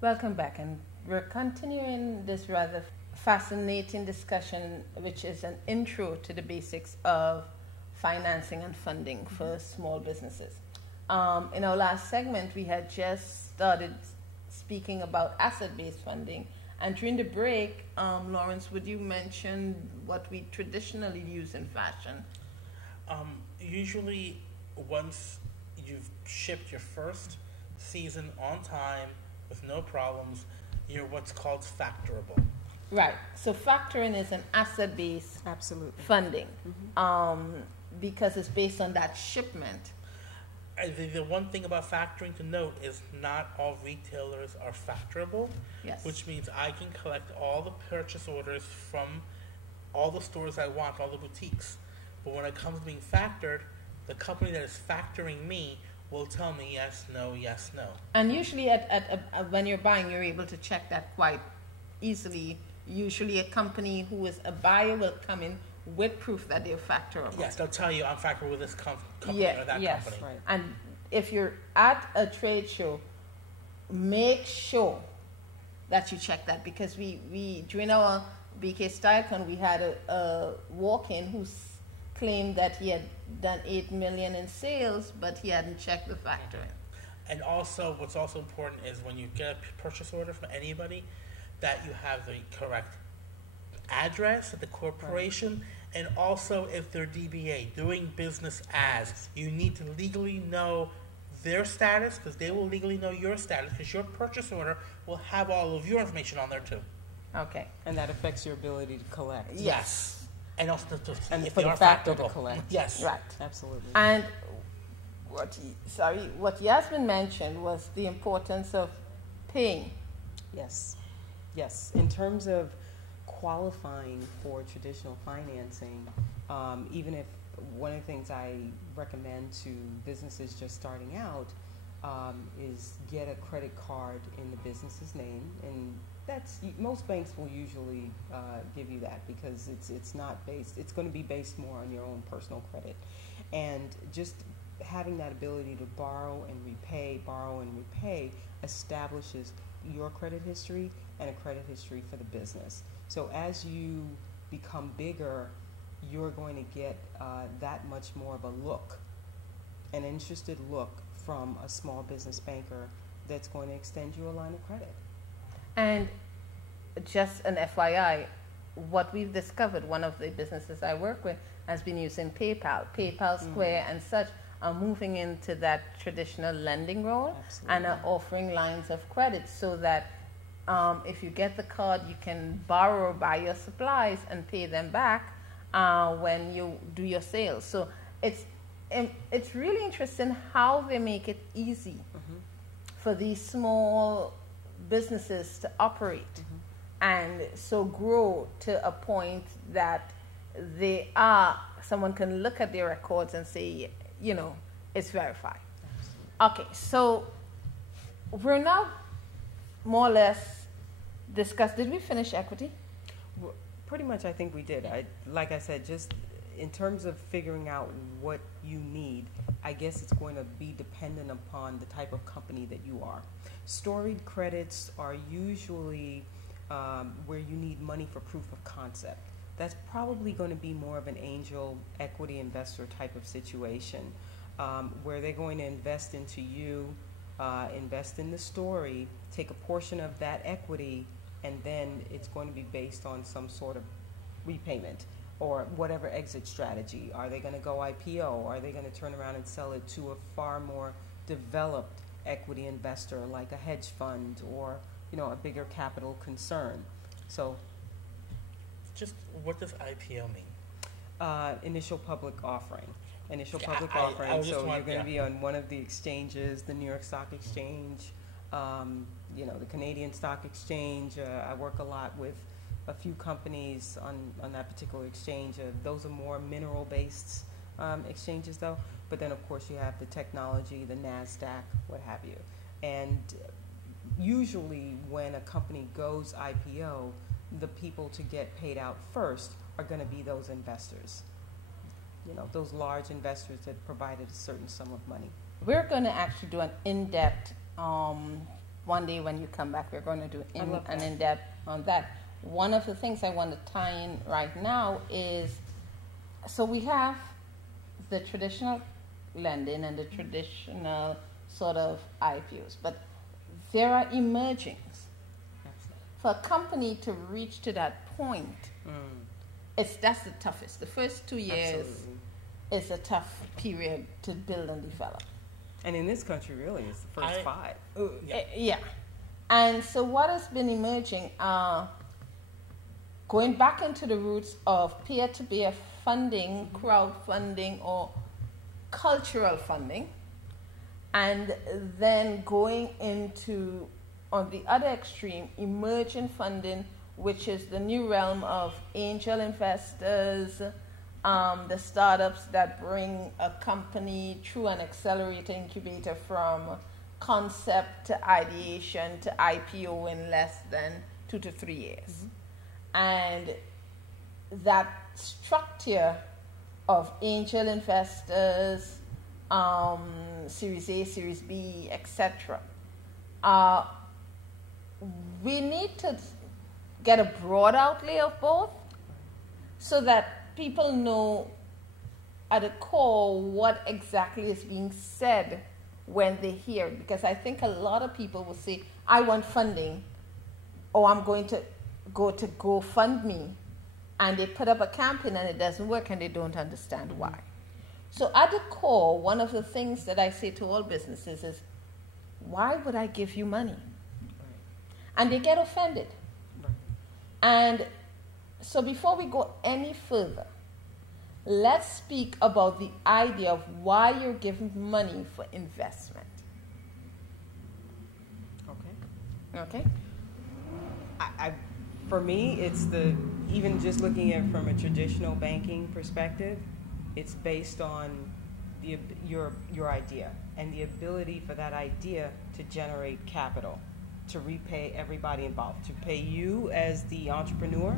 Welcome back, and we're continuing this rather fascinating discussion, which is an intro to the basics of financing and funding for small businesses. In our last segment, we had just started speaking about asset-based funding, and during the break, Lawrence, would you mention what we traditionally use in fashion? Usually, once you've shipped your first season on time with no problems, you're what's called factorable. Right. So factoring is an asset-based Absolutely. funding, because it's based on that shipment. The one thing about factoring to note is not all retailers are factorable, Yes. which means I can collect all the purchase orders from all the stores I want, all the boutiques. But when it comes to being factored, the company that is factoring me will tell me yes, no, yes, no. And usually when you're buying, you're able to check that quite easily. Usually a company who is a buyer will come in with proof that they're factorable. Yes, they'll tell you I'm factored with this company Yeah, or that yes. company. Right. And if you're at a trade show, make sure that you check that, because we during our BK StyleCon, we had a walk-in who claimed that he had done $8 million in sales, but he hadn't checked the factoring. And also, what's also important is when you get a purchase order from anybody, that you have the correct address of the corporation, and also if they're DBA, doing business as, you need to legally know their status, because they will legally know your status, because your purchase order will have all of your information on there too. Okay. And that affects your ability to collect. Yes. And also to see And if for they the are factor to factorable. collect. Yes. Right. Absolutely. And what Yasmin mentioned was the importance of paying. Yes. Yes. In terms of qualifying for traditional financing, even if one of the things I recommend to businesses just starting out is get a credit card in the business's name, and that's most banks will usually give you that, because it's not based. It's going to be based more on your own personal credit, and just having that ability to borrow and repay establishes your credit history and a credit history for the business. So as you become bigger, you're going to get that much more of a look, an interested look from a small business banker that's going to extend you a line of credit. And just an FYI, what we've discovered, one of the businesses I work with has been using PayPal, Square, and such are moving into that traditional lending role. Absolutely. And are offering lines of credit, so that if you get the card, you can borrow or buy your supplies and pay them back when you do your sales. So it's really interesting how they make it easy for these small businesses to operate and so grow to a point that someone can look at their records and say, it's verified. Okay, so we're now more or less discussed. Did we finish equity? Well, pretty much, I think we did. Like I said, just in terms of figuring out what you need, I guess it's going to be dependent upon the type of company that you are. Storied credits are usually where you need money for proof of concept. That's probably going to be more of an angel equity investor type of situation, where they're going to invest into you, invest in the story, take a portion of that equity, and then it's going to be based on some sort of repayment or whatever exit strategy. Are they going to go IPO? Are they going to turn around and sell it to a far more developed equity investor like a hedge fund or a bigger capital concern? So, just what does IPO mean? Initial public offering. Initial Yeah, public I offering. just So want- you're going to yeah. be on one of the exchanges, the New York Stock Exchange, the Canadian Stock Exchange. I work a lot with a few companies on that particular exchange. Those are more mineral-based exchanges, though. But then, of course, you have the technology, the NASDAQ, what have you. And usually when a company goes IPO, the people to get paid out first are going to be those investors. Those large investors that provided a certain sum of money. We're going to actually do an in-depth one day when you come back, we're going to do I love an that. in-depth on that. One of the things I want to tie in right now is, so we have the traditional lending and the traditional sort of IPOs, but there are emergings. For a company to reach to that point, that's the toughest. The first 2 years is a tough period to build and develop. And in this country, really, it's the first 5. Yeah. And so what has been emerging, going back into the roots of peer-to-peer funding, crowdfunding, or cultural funding, and then going into, on the other extreme, emergent funding, which is the new realm of angel investors, the startups that bring a company through an accelerator incubator from concept to ideation to IPO in less than 2 to 3 years. And that structure of angel investors, Series A, Series B, etc. We need to get a broad outlay of both so that people know at the core what exactly is being said when they hear it. Because I think a lot of people will say, I want funding, or I'm going to go to GoFundMe, and they put up a campaign and it doesn't work and they don't understand why. So at the core, one of the things that I say to all businesses is, why would I give you money? And they get offended. And so before we go any further, let's speak about the idea of why you're giving money for investment. Okay? For me, it's even just looking at it from a traditional banking perspective, it's based on your idea and the ability for that idea to generate capital, to repay everybody involved, to pay you as the entrepreneur,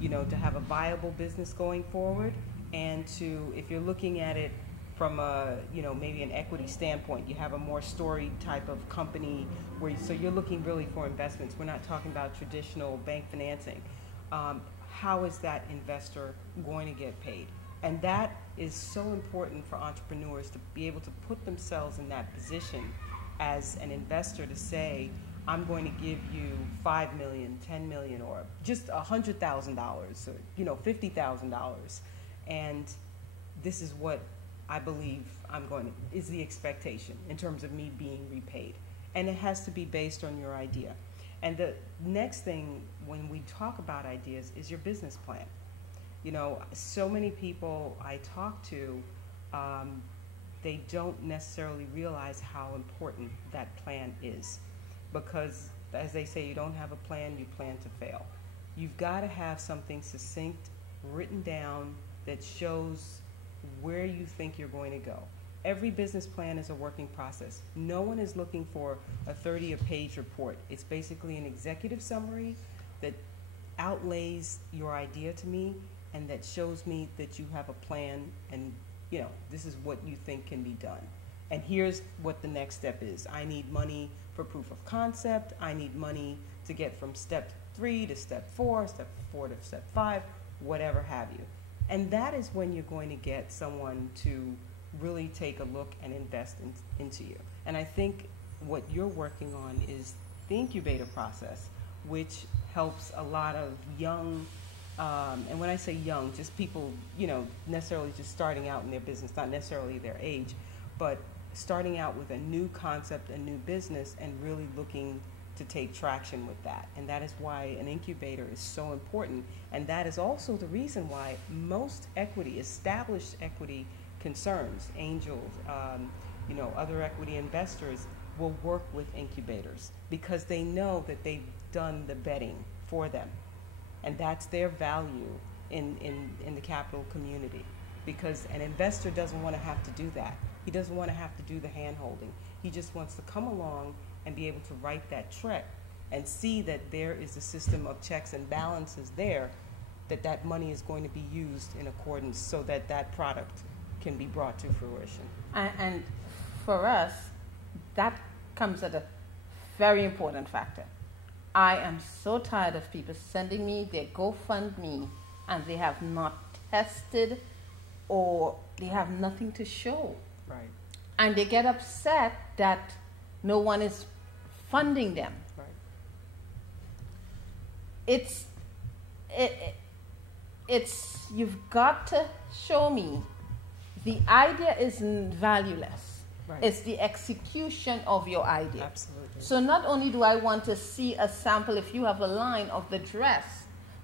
to have a viable business going forward, and to, if you're looking at it from a, maybe an equity standpoint, you have a more storied type of company so you're looking really for investments. We're not talking about traditional bank financing. How is that investor going to get paid? And that is so important for entrepreneurs to be able to put themselves in that position as an investor to say, I'm going to give you $5 million, $10 million, or just $100,000, or $50,000, and this is what I believe is the expectation in terms of me being repaid. And it has to be based on your idea. And the next thing when we talk about ideas is your business plan. So many people I talk to, they don't necessarily realize how important that plan is. Because, as they say, you don't have a plan, you plan to fail. You've got to have something succinct, written down, that shows where you think you're going to go. Every business plan is a working process. No one is looking for a 30-page report. It's basically an executive summary that outlays your idea to me and that shows me that you have a plan and, this is what you think can be done. And here's what the next step is. I need money for proof of concept. I need money to get from step 3 to step 4, step 4 to step 5, whatever have you. And that is when you're going to get someone to really take a look and invest into you. And I think what you're working on is the incubator process, which helps a lot of young, and when I say young, just people, necessarily just starting out in their business, not necessarily their age, but starting out with a new concept, a new business, and really looking to take traction with that. And that is why an incubator is so important. And that is also the reason why most established equity concerns, angels, other equity investors will work with incubators because they know that they've done the vetting for them. And that's their value in the capital community, because an investor doesn't want to have to do that. He doesn't want to have to do the hand-holding. He just wants to come along and be able to write that check and see that there is a system of checks and balances there, that money is going to be used in accordance so that that product can be brought to fruition. And for us, that comes at a very important factor. I am so tired of people sending me their GoFundMe and they have not tested or they have nothing to show. Right. And they get upset that no one is funding them. Right. It's you've got to show me the idea isn't valueless. Right. It's the execution of your idea. Absolutely. So not only do I want to see a sample if you have a line of the dress,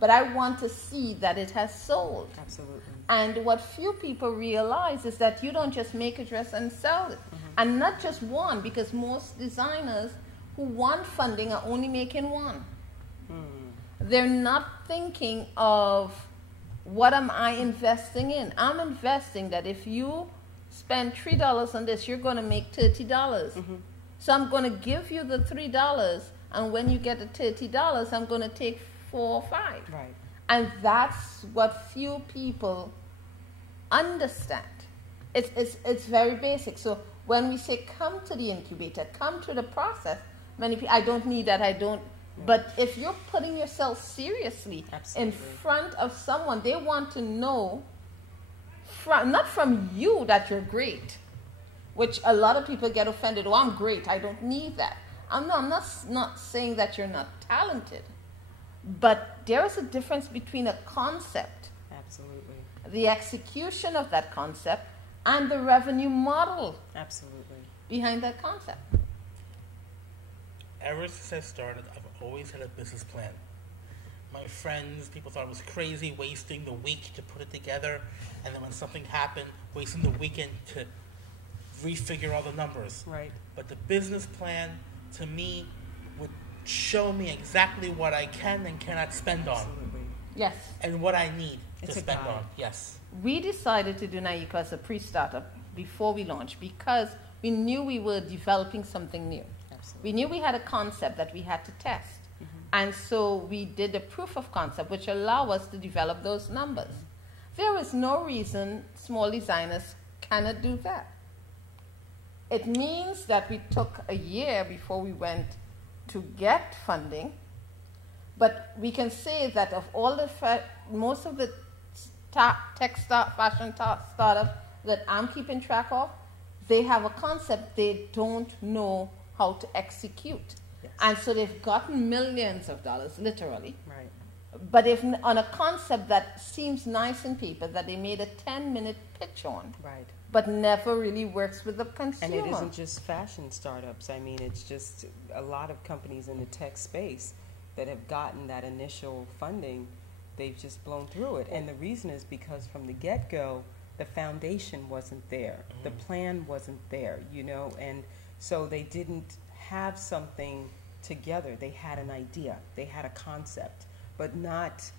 but I want to see that it has sold. Absolutely. And what few people realize is that you don't just make a dress and sell it. Mm-hmm. And not just one, because most designers who want funding are only making one. They're not thinking of what am I investing in. I'm investing that if you spend $3 on this, you're going to make $30. Mm-hmm. So I'm going to give you the $3, and when you get the $30, I'm going to take 4 or 5. Right. And that's what few people understand. It's very basic. So when we say come to the incubator, come to the process, many people, I don't need that, I don't. But if you're putting yourself seriously Absolutely. in front of someone, they want to know, not from you that you're great, which a lot of people get offended. Oh, I'm great, I don't need that. I'm not saying that you're not talented, but there is a difference between a concept, Absolutely. the execution of that concept, and the revenue model Absolutely. behind that concept. Ever since I started, I've always had a business plan. My friends, people thought it was crazy wasting the week to put it together, and then when something happened, wasting the weekend to refigure all the numbers. Right. But the business plan, to me, would show me exactly what I can and cannot spend on, Absolutely. Yes. and what I need It's to a spend guide. on. Yes. We decided to do Naika as a pre-startup before we launched because we knew we were developing something new. Absolutely. We knew we had a concept that we had to test. And so we did a proof of concept, which allowed us to develop those numbers. There is no reason small designers cannot do that. It means that we took a year before we went to get funding, but we can say that of all the most of the fashion startups that I'm keeping track of, they have a concept, they don't know how to execute. Yes. And so they've gotten millions of dollars, literally. Right. But if on a concept that seems nice in paper, that they made a 10-minute pitch on, Right. but never really works with the consumer. And it isn't just fashion startups. I mean, it's just a lot of companies in the tech space that have gotten that initial funding. They've just blown through it. And the reason is because from the get-go, the foundation wasn't there. The plan wasn't there, you know, and so they didn't have something together. They had an idea, they had a concept, but not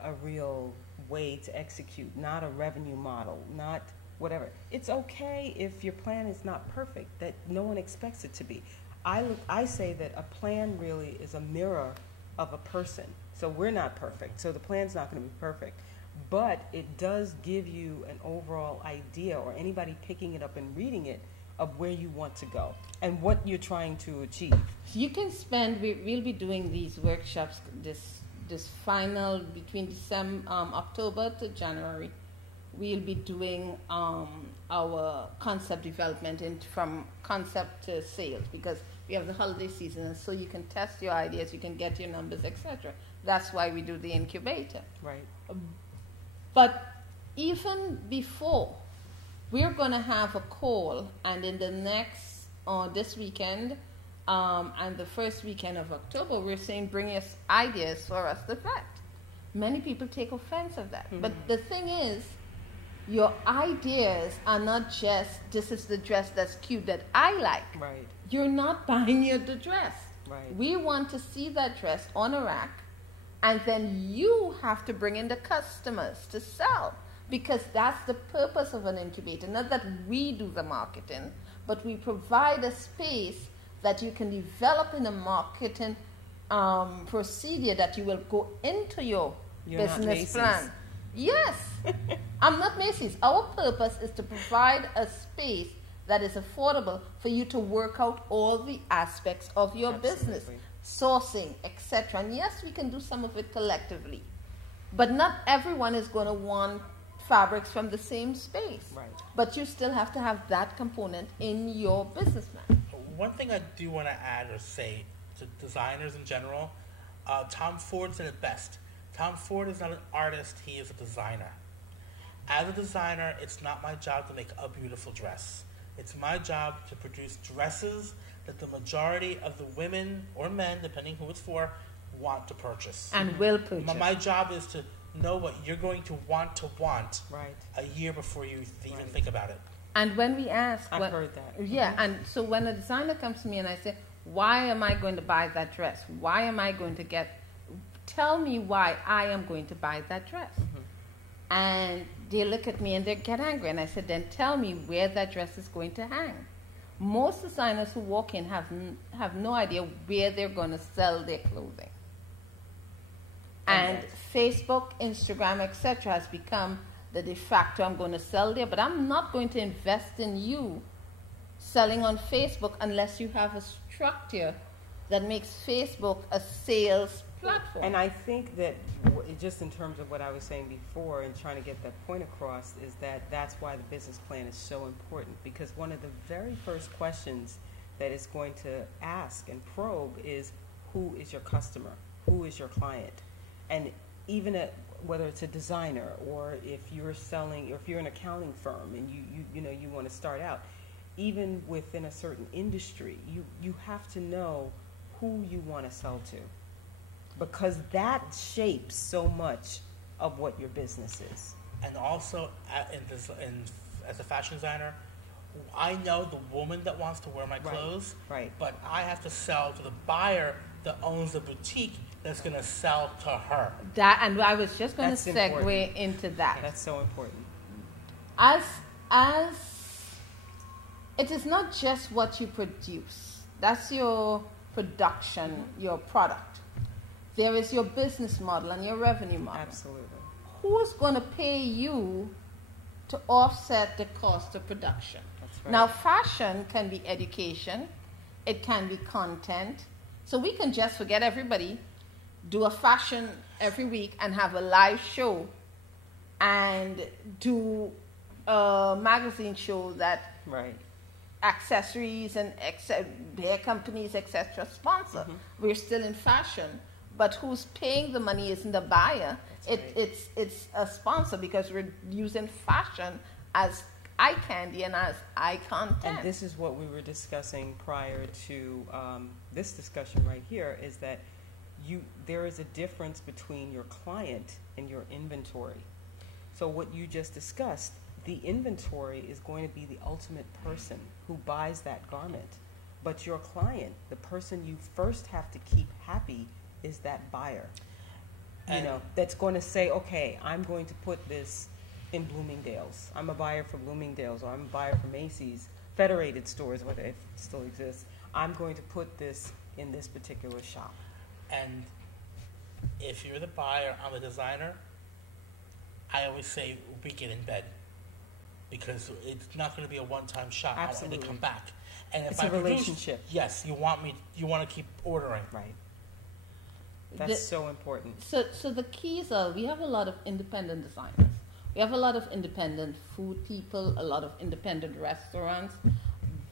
a real way to execute, not a revenue model, not whatever. It's okay if your plan is not perfect, that no one expects it to be. I say that a plan really is a mirror of a person. So we're not perfect, so the plan's not going to be perfect. But it does give you an overall idea, or anybody picking it up and reading it, of where you want to go and what you're trying to achieve. You can spend, we'll be doing these workshops this final, between October to January. We'll be doing our concept development from concept to sales, because we have the holiday season, so you can test your ideas, you can get your numbers, etc. That's why we do the incubator. Right. But even before, we're going to have a call, and in the next, this weekend, and the first weekend of October, we're saying bring us ideas for us to vet. Many people take offense of that. But the thing is, your ideas are not just, this is the dress that's cute that I like. Right. You're not buying the dress. Right. We want to see that dress on a rack, and then you have to bring in the customers to sell, because that's the purpose of an incubator. Not that we do the marketing, but we provide a space that you can develop in a marketing procedure that you will go into your You're not business Macy's. plan. Yes. I'm not Macy's. Our purpose is to provide a space that is affordable for you to work out all the aspects of your business, sourcing, etc. And yes, we can do some of it collectively, but not everyone is going to want fabrics from the same space. Right. But you still have to have that component in your business plan. One thing I do want to add or say to designers in general, Tom Ford said it best. Tom Ford is not an artist, he is a designer. As a designer, it's not my job to make a beautiful dress. It's my job to produce dresses that the majority of the women or men, depending who it's for, want to purchase. And will purchase. My job is to know what you're going to want right. a year before you even think about it. And when we ask... I've heard that. Yeah, and so when a designer comes to me and I say, why am I going to buy that dress? Why am I going to get... Tell me why I am going to buy that dress. And they look at me and they get angry. And I said, then tell me where that dress is going to hang. Most designers who walk in have no idea where they're going to sell their clothing. And Facebook, Instagram, etc. has become the de facto, I'm going to sell there, but I'm not going to invest in you selling on Facebook unless you have a structure that makes Facebook a sales platform. And I think that just in terms of what I was saying before and trying to get that point across is that that's why the business plan is so important, because one of the very first questions that it's going to ask and probe is, who is your customer? Who is your client? And even whether it's a designer or if you're selling, or if you're an accounting firm and you want to start out, even within a certain industry, you have to know who you want to sell to, because that shapes so much of what your business is. And also, as a fashion designer, I know the woman that wants to wear my clothes, but I have to sell to the buyer that owns the boutique that's going to sell to her. And I was just going to segue into that. That's so important. As it is not just what you produce. That's your production, your product. There is your business model and your revenue model. Absolutely. Who's going to pay you to offset the cost of production? That's right. Now, fashion can be education. It can be content. So we can just forget everybody, do a fashion every week and have a live show and do a magazine show that accessories and hair companies, etc. sponsor. We're still in fashion, but who's paying the money isn't the buyer. It's a sponsor, because we're using fashion as eye candy and as eye content. And this is what we were discussing prior to this discussion right here, is that there is a difference between your client and your inventory. So what you just discussed, the inventory is going to be the ultimate person who buys that garment. But your client, the person you first have to keep happy, is that buyer. That's going to say, okay, I'm going to put this in Bloomingdale's. I'm a buyer for Bloomingdale's, or I'm a buyer for Macy's, Federated Stores, whether it still exists. I'm going to put this in this particular shop. And if you're the buyer, I'm the designer, I always say we get in bed, because it's not going to be a one-time shop. Absolutely. I want it to come back. And if it's a relationship. Yes, you want to keep ordering. Right. That's so important. So the keys are, we have a lot of independent designers. We have a lot of independent food people, a lot of independent restaurants,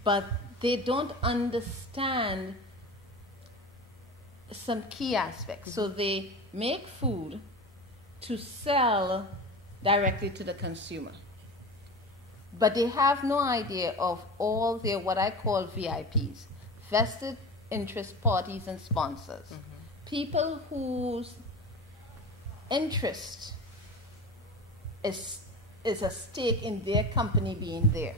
but they don't understand some key aspects. So they make food to sell directly to the consumer, but they have no idea of all their, what I call VIPs, vested interest parties and sponsors. People whose interest is a stake in their company being there.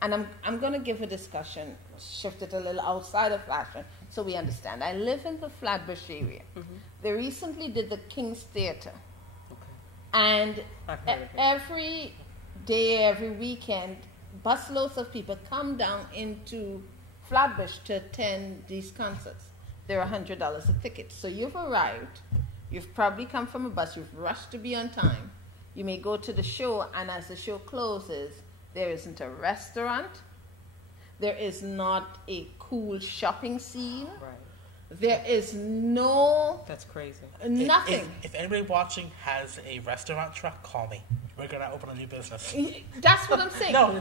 And I'm going to give a discussion, shift it a little outside of fashion so we understand. I live in the Flatbush area. They recently did the King's Theater. And every day, every weekend, busloads of people come down into Flatbush to attend these concerts. They're $100 a ticket. So you've arrived, you've probably come from a bus, you've rushed to be on time. You may go to the show, and as the show closes, there isn't a restaurant, There is not a cool shopping scene. Right. There is no That's crazy. nothing. If anybody watching has a restaurant truck, call me. We're gonna open a new business. That's what I'm saying. No,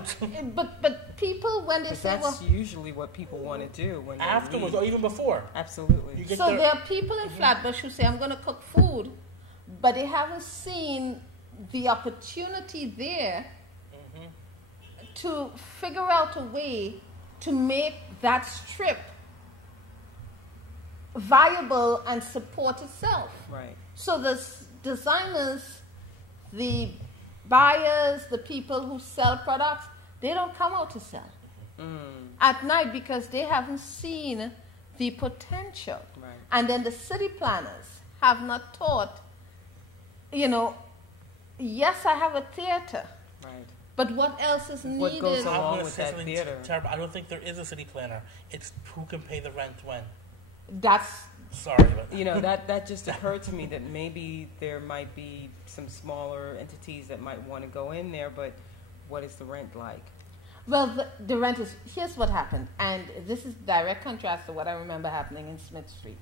But people, when they But say, that's well, usually what people want to do when they afterwards leave. or even before. Absolutely. You get so their- there are people in Flatbush who say, I'm going to cook food, but they haven't seen the opportunity there to figure out a way to make that strip viable and support itself. Right. So the designers, the buyers, the people who sell products, they don't come out to sell at night because they haven't seen the potential. Right. And then the city planners have not taught, yes, I have a theater, Right. but what else is What needed? goes I'm along gonna with say that something theater. terrible. I don't think there is a city planner. It's who can pay the rent when. That's Sorry, but That just occurred to me that maybe there might be some smaller entities that might want to go in there, but what is the rent like? well, the rent is. Here's what happened, and this is direct contrast to what I remember happening in Smith Street.